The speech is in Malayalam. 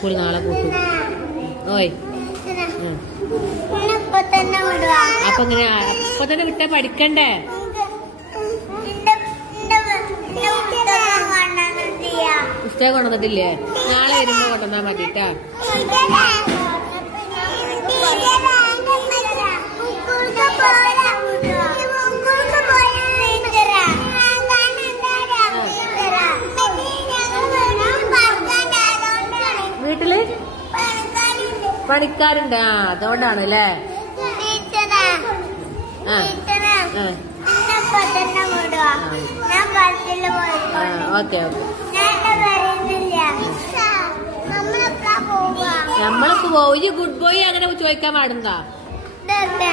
സ്കൂൾ നാളെ കൂട്ടും. ഓയ് അപ്പൊ ഇങ്ങനെ അപ്പൊ തന്നെ വിട്ടാ പഠിക്കണ്ടേ? പുസ്തകം കൊണ്ടുവന്നിട്ടില്ലേ? നാളെ വരുമ്പോ കൊണ്ടുവന്നാ മതിട്ടാ. വീട്ടില് പണിക്കാരുണ്ട്. ആ അതുകൊണ്ടാണ് അല്ലേ? Okay okay. നമ്മളിപ്പോ പോയി ഗുഡ് ബോയ് അങ്ങനെ ചോദിക്കാൻ പാടുണ്ടോ? ഓക്കെ.